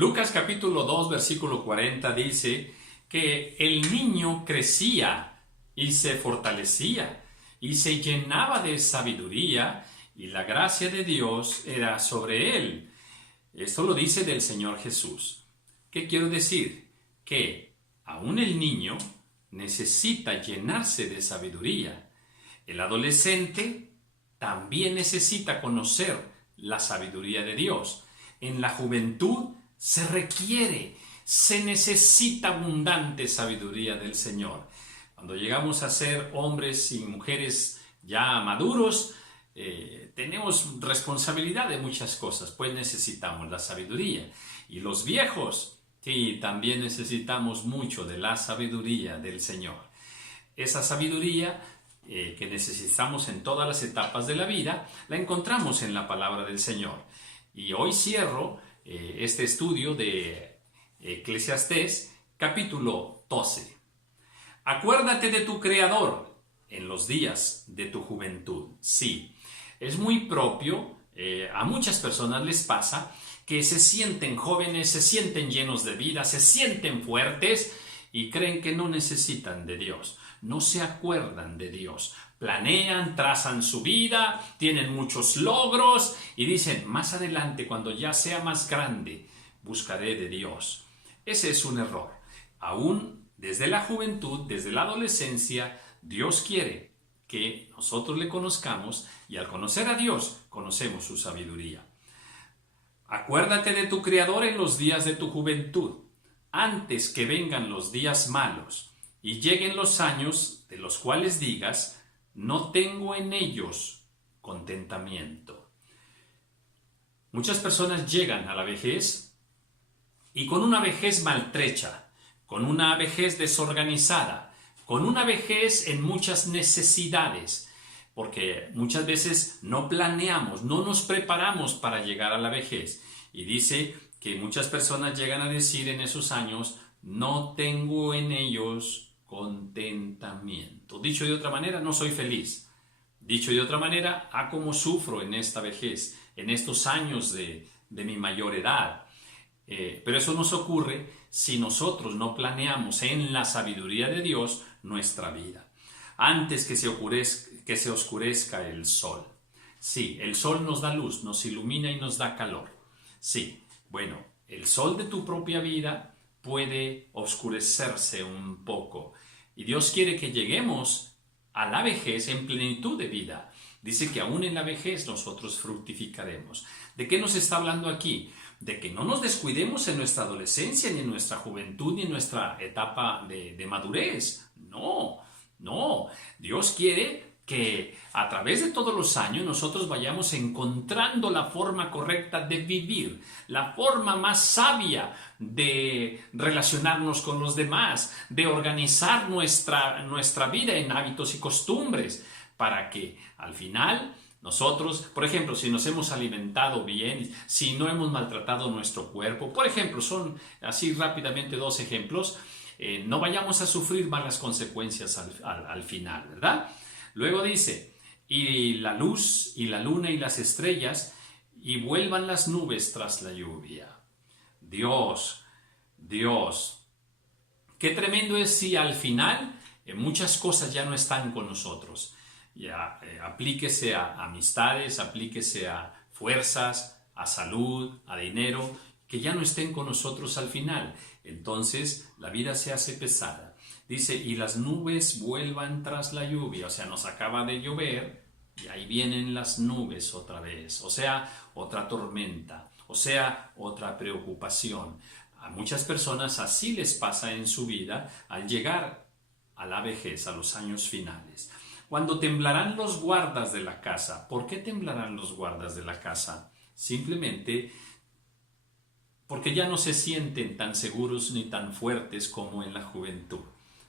Lucas capítulo 2 versículo 40 dice que el niño crecía y se fortalecía y se llenaba de sabiduría y la gracia de Dios era sobre él. Esto lo dice del Señor Jesús. ¿Qué quiero decir? Que aún el niño necesita llenarse de sabiduría. El adolescente también necesita conocer la sabiduría de Dios. En la juventud se necesita abundante sabiduría del Señor. Cuando llegamos a ser hombres y mujeres ya maduros, tenemos responsabilidad de muchas cosas, pues necesitamos la sabiduría. Y los viejos, sí, también necesitamos mucho de la sabiduría del Señor. Esa sabiduría que necesitamos en todas las etapas de la vida, la encontramos en la palabra del Señor. Y hoy cierro este estudio de Eclesiastés, capítulo 12. Acuérdate de tu Creador en los días de tu juventud. Sí, es muy propio, a muchas personas les pasa que se sienten jóvenes, se sienten llenos de vida, se sienten fuertes y creen que no necesitan de Dios. No se acuerdan de Dios. Planean, trazan su vida, tienen muchos logros y dicen, más adelante, cuando ya sea más grande, buscaré de Dios. Ese es un error. Aún desde la juventud, desde la adolescencia, Dios quiere que nosotros le conozcamos y al conocer a Dios, conocemos su sabiduría. Acuérdate de tu Creador en los días de tu juventud, antes que vengan los días malos y lleguen los años de los cuales digas, no tengo en ellos contentamiento. Muchas personas llegan a la vejez y con una vejez maltrecha, con una vejez desorganizada, con una vejez en muchas necesidades, porque muchas veces no planeamos, no nos preparamos para llegar a la vejez. Y dice que muchas personas llegan a decir en esos años, no tengo en ellos contentamiento. Dicho de otra manera, no soy feliz. Dicho de otra manera, cómo sufro en esta vejez, en estos años de mi mayor edad. Pero eso nos ocurre si nosotros no planeamos en la sabiduría de Dios nuestra vida. Antes que se oscurezca el sol. Sí, el sol nos da luz, nos ilumina y nos da calor. Sí, bueno, el sol de tu propia vida puede oscurecerse un poco. Y Dios quiere que lleguemos a la vejez en plenitud de vida. Dice que aún en la vejez nosotros fructificaremos. ¿De qué nos está hablando aquí? De que no nos descuidemos en nuestra adolescencia, ni en nuestra juventud, ni en nuestra etapa de madurez. No. Dios quiere que a través de todos los años nosotros vayamos encontrando la forma correcta de vivir, la forma más sabia de relacionarnos con los demás, de organizar nuestra vida en hábitos y costumbres, para que al final nosotros, por ejemplo, si nos hemos alimentado bien, si no hemos maltratado nuestro cuerpo, por ejemplo, son así rápidamente dos ejemplos, no vayamos a sufrir malas consecuencias al final, ¿verdad? Luego dice, y la luz y la luna y las estrellas, y vuelvan las nubes tras la lluvia. Dios, qué tremendo es si al final muchas cosas ya no están con nosotros. Ya, aplíquese a amistades, aplíquese a fuerzas, a salud, a dinero, que ya no estén con nosotros al final. Entonces la vida se hace pesada. Dice, y las nubes vuelvan tras la lluvia. O sea, nos acaba de llover y ahí vienen las nubes otra vez. O sea, otra tormenta. O sea, otra preocupación. A muchas personas así les pasa en su vida al llegar a la vejez, a los años finales. Cuando temblarán los guardas de la casa. ¿Por qué temblarán los guardas de la casa? Simplemente porque ya no se sienten tan seguros ni tan fuertes como en la juventud.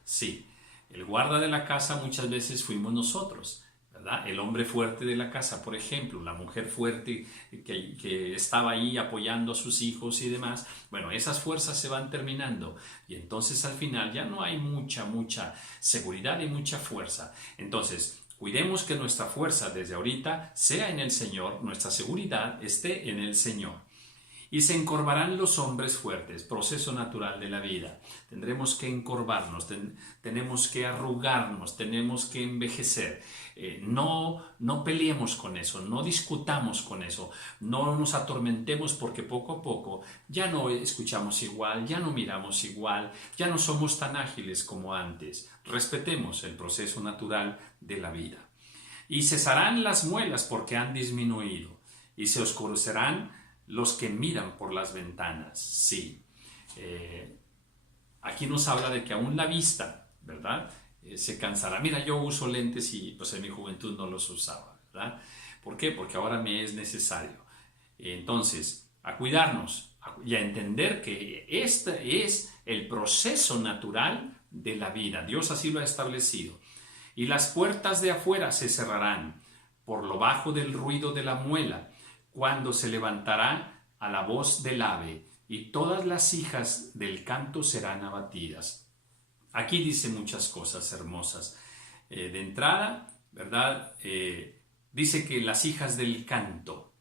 Sí, el guarda de la casa muchas veces fuimos nosotros, ¿verdad? El hombre fuerte de la casa, por ejemplo, la mujer fuerte que estaba ahí apoyando a sus hijos y demás. Bueno, esas fuerzas se van terminando y entonces al final ya no hay mucha seguridad y mucha fuerza. Entonces, cuidemos que nuestra fuerza desde ahorita sea en el Señor, nuestra seguridad esté en el Señor. Y se encorvarán los hombres fuertes, proceso natural de la vida. Tendremos que encorvarnos, tenemos que arrugarnos, tenemos que envejecer. No peleemos con eso, no discutamos con eso, no nos atormentemos porque poco a poco ya no escuchamos igual, ya no miramos igual, ya no somos tan ágiles como antes. Respetemos el proceso natural de la vida. Y cesarán las muelas porque han disminuido, y se oscurecerán los que miran por las ventanas. Sí, aquí nos habla de que aún la vista, ¿verdad? Se cansará. Mira, yo uso lentes y pues en mi juventud no los usaba, ¿verdad? ¿Por qué? Porque ahora me es necesario. Entonces, a cuidarnos y a entender que este es el proceso natural de la vida. Dios así lo ha establecido. Y las puertas de afuera se cerrarán por lo bajo del ruido de la muela, cuando se levantará a la voz del ave, y todas las hijas del canto serán abatidas. Aquí dice muchas cosas hermosas. De entrada, ¿verdad? Dice que las hijas del canto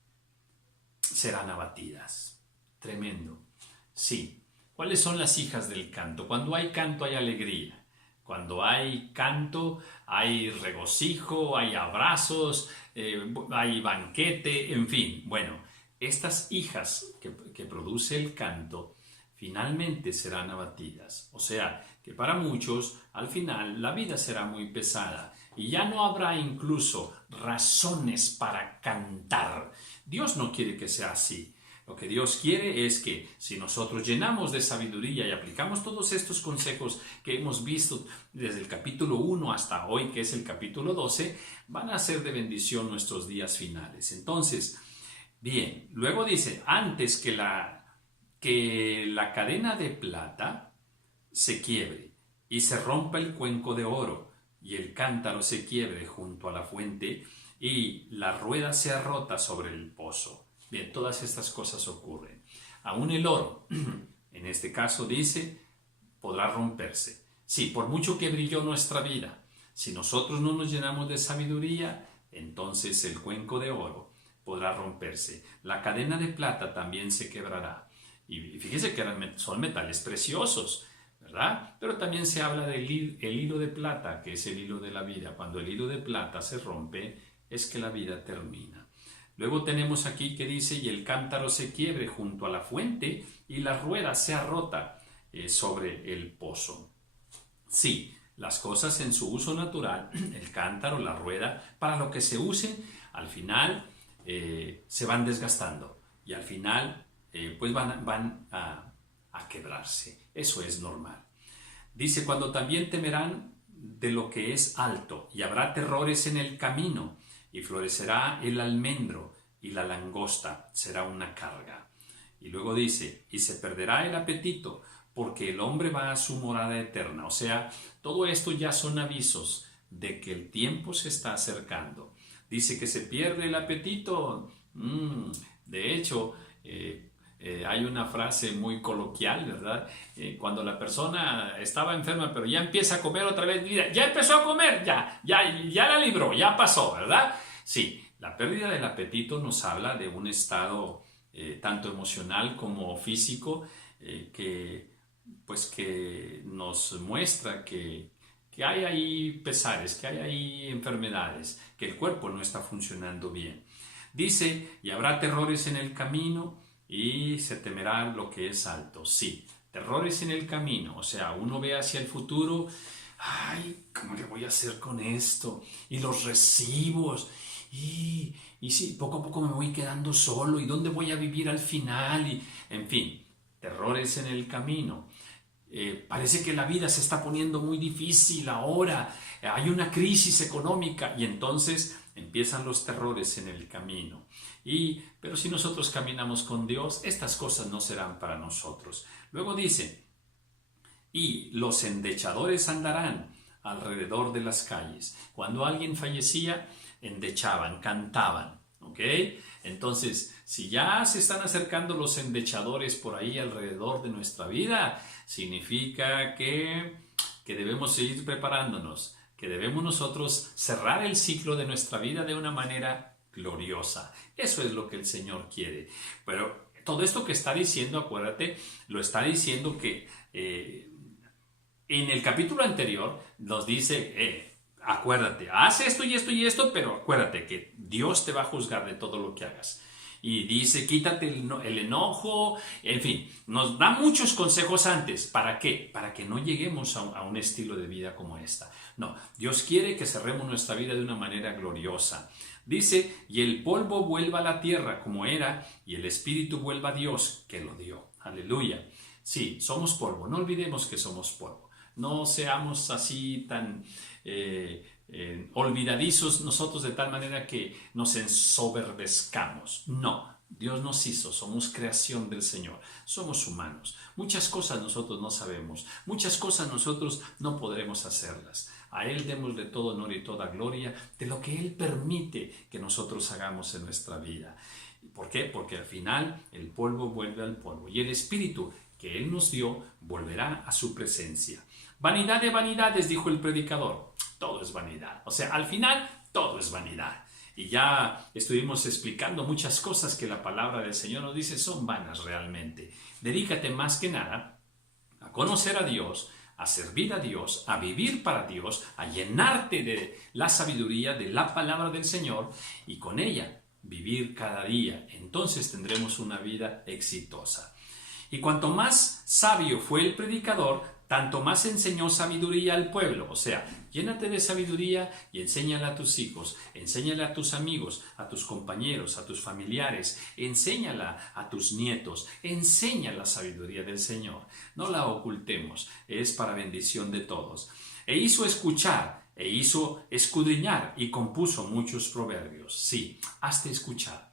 serán abatidas. Tremendo. Sí. ¿Cuáles son las hijas del canto? Cuando hay canto hay alegría. Cuando hay canto hay regocijo, hay abrazos, hay banquete, en fin. Bueno, estas hijas que produce el canto finalmente serán abatidas. O sea, que para muchos al final la vida será muy pesada y ya no habrá incluso razones para cantar. Dios no quiere que sea así. Lo que Dios quiere es que si nosotros llenamos de sabiduría y aplicamos todos estos consejos que hemos visto desde el capítulo 1 hasta hoy, que es el capítulo 12, van a ser de bendición nuestros días finales. Entonces, bien, luego dice, antes que la cadena de plata se quiebre y se rompa el cuenco de oro y el cántaro se quiebre junto a la fuente y la rueda sea rota sobre el pozo. Bien, todas estas cosas ocurren. Aún el oro, en este caso dice, podrá romperse. Sí, por mucho que brilló nuestra vida, si nosotros no nos llenamos de sabiduría, entonces el cuenco de oro podrá romperse. La cadena de plata también se quebrará. Y fíjese que son metales preciosos, ¿verdad? Pero también se habla del hilo de plata, que es el hilo de la vida. Cuando el hilo de plata se rompe, es que la vida termina. Luego tenemos aquí que dice, y el cántaro se quiebre junto a la fuente y la rueda sea rota sobre el pozo. Sí, las cosas en su uso natural, el cántaro, la rueda, para lo que se usen, al final se van desgastando y al final pues van a quebrarse. Eso es normal. Dice, cuando también temerán de lo que es alto y habrá terrores en el camino, y florecerá el almendro y la langosta será una carga. Y luego dice, y se perderá el apetito porque el hombre va a su morada eterna. O sea, todo esto ya son avisos de que el tiempo se está acercando. Dice que se pierde el apetito. De hecho, hay una frase muy coloquial, ¿verdad? Cuando la persona estaba enferma, pero ya empieza a comer otra vez, mira, ya empezó a comer, ya la libró, ya pasó, ¿verdad? Sí, la pérdida del apetito nos habla de un estado tanto emocional como físico que nos muestra que hay ahí pesares, que hay ahí enfermedades, que el cuerpo no está funcionando bien. Dice, y habrá terrores en el camino y se temerá lo que es alto. Sí, terrores en el camino, o sea, uno ve hacia el futuro, ay, ¿cómo le voy a hacer con esto? Y los recibos, y sí, poco a poco me voy quedando solo, ¿y dónde voy a vivir al final? Y, en fin, terrores en el camino. Parece que la vida se está poniendo muy difícil ahora, hay una crisis económica y entonces empiezan los terrores en el camino. Pero si nosotros caminamos con Dios, estas cosas no serán para nosotros. Luego dice, y los endechadores andarán alrededor de las calles. Cuando alguien fallecía, endechaban, cantaban, ¿ok? Entonces, si ya se están acercando los endechadores por ahí alrededor de nuestra vida, significa que debemos seguir preparándonos, que debemos nosotros cerrar el ciclo de nuestra vida de una manera gloriosa. Eso es lo que el Señor quiere. Pero Todo esto que está diciendo, acuérdate, lo está diciendo que en el capítulo anterior nos dice, acuérdate, haz esto y esto y esto, pero acuérdate que Dios te va a juzgar de todo lo que hagas. Y dice, quítate el enojo, en fin, nos da muchos consejos antes. ¿Para qué? Para que no lleguemos a un estilo de vida como esta. No, Dios quiere que cerremos nuestra vida de una manera gloriosa. Dice, y el polvo vuelva a la tierra como era, y el espíritu vuelva a Dios que lo dio. Aleluya. Sí, somos polvo, no olvidemos que somos polvo. No seamos así tan olvidadizos nosotros de tal manera que nos ensoberbezcamos. No, Dios nos hizo, somos creación del Señor, somos humanos. Muchas cosas nosotros no sabemos, muchas cosas nosotros no podremos hacerlas. A Él démosle todo honor y toda gloria de lo que Él permite que nosotros hagamos en nuestra vida. ¿Por qué? Porque al final el polvo vuelve al polvo y el Espíritu que Él nos dio volverá a su presencia. Vanidad de vanidades, dijo el predicador. Todo es vanidad. O sea, al final todo es vanidad. Y ya estuvimos explicando muchas cosas que la palabra del Señor nos dice son vanas realmente. Dedícate más que nada a conocer a Dios, a servir a Dios, a vivir para Dios, a llenarte de la sabiduría de la palabra del Señor y con ella vivir cada día. Entonces tendremos una vida exitosa. Y cuanto más sabio fue el predicador, tanto más enseñó sabiduría al pueblo. O sea, llénate de sabiduría y enséñala a tus hijos, enséñala a tus amigos, a tus compañeros, a tus familiares, enséñala a tus nietos, enseña la sabiduría del Señor. No la ocultemos, es para bendición de todos. E hizo escuchar, e hizo escudriñar y compuso muchos proverbios. Sí, hazte escuchar.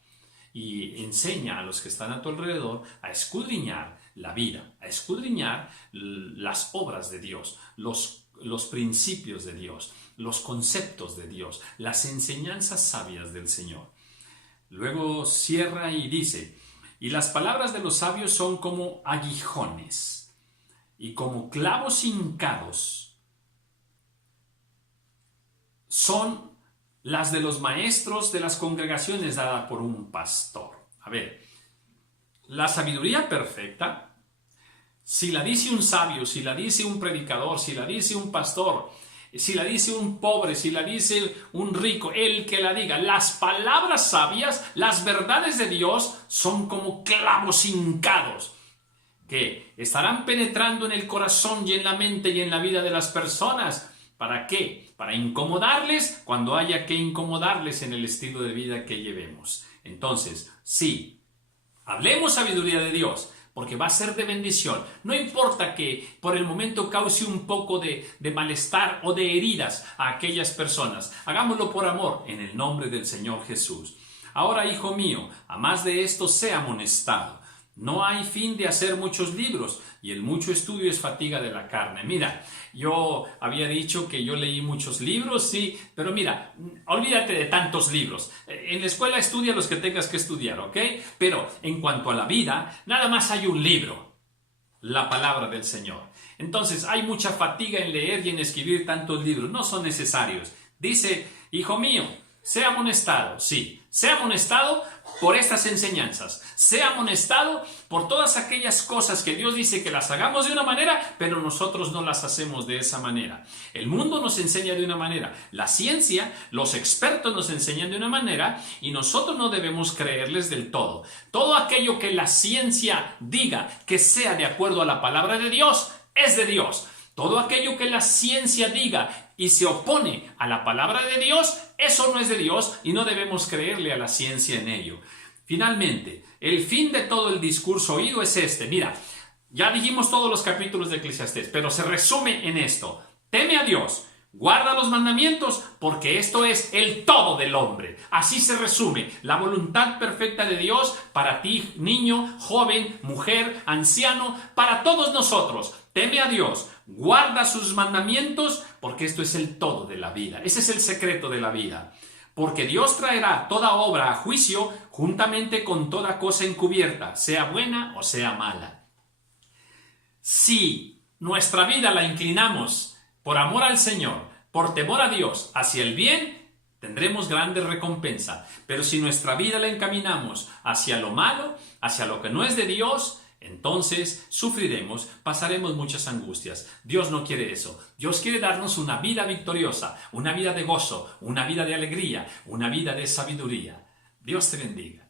Y enseña a los que están a tu alrededor a escudriñar la vida, a escudriñar las obras de Dios, los principios de Dios, los conceptos de Dios, las enseñanzas sabias del Señor. Luego cierra y dice, y las palabras de los sabios son como aguijones y como clavos hincados son las de los maestros de las congregaciones dada por un pastor. A ver, la sabiduría perfecta, si la dice un sabio, si la dice un predicador, si la dice un pastor, si la dice un pobre, si la dice un rico, el que la diga, las palabras sabias, las verdades de Dios son como clavos hincados que estarán penetrando en el corazón y en la mente y en la vida de las personas. ¿Para qué? Para incomodarles cuando haya que incomodarles en el estilo de vida que llevemos. Entonces, sí, hablemos sabiduría de Dios, porque va a ser de bendición. No importa que por el momento cause un poco de malestar o de heridas a aquellas personas. Hagámoslo por amor, en el nombre del Señor Jesús. Ahora, hijo mío, a más de esto sea amonestado. No hay fin de hacer muchos libros, y el mucho estudio es fatiga de la carne. Mira, yo había dicho que yo leí muchos libros, sí, pero mira, olvídate de tantos libros. En la escuela estudia los que tengas que estudiar, ¿ok? Pero en cuanto a la vida, nada más hay un libro, la palabra del Señor. Entonces, hay mucha fatiga en leer y en escribir tantos libros, no son necesarios. Dice, hijo mío, sea amonestado, sí, sea amonestado por estas enseñanzas, sea amonestado por todas aquellas cosas que Dios dice que las hagamos de una manera, pero nosotros no las hacemos de esa manera. El mundo nos enseña de una manera, la ciencia, los expertos nos enseñan de una manera y nosotros no debemos creerles del todo. Todo aquello que la ciencia diga que sea de acuerdo a la palabra de Dios, es de Dios. Todo aquello que la ciencia diga y se opone a la palabra de Dios, eso no es de Dios y no debemos creerle a la ciencia en ello. Finalmente, el fin de todo el discurso oído es este. Mira, ya dijimos todos los capítulos de Eclesiastés, pero se resume en esto. Teme a Dios, guarda los mandamientos, porque esto es el todo del hombre. Así se resume la voluntad perfecta de Dios para ti, niño, joven, mujer, anciano, para todos nosotros. Teme a Dios, guarda sus mandamientos, porque esto es el todo de la vida. Ese es el secreto de la vida. Porque Dios traerá toda obra a juicio juntamente con toda cosa encubierta, sea buena o sea mala. Si nuestra vida la inclinamos por amor al Señor, por temor a Dios, hacia el bien, tendremos grande recompensa. Pero si nuestra vida la encaminamos hacia lo malo, hacia lo que no es de Dios, entonces sufriremos, pasaremos muchas angustias. Dios no quiere eso. Dios quiere darnos una vida victoriosa, una vida de gozo, una vida de alegría, una vida de sabiduría. Dios te bendiga.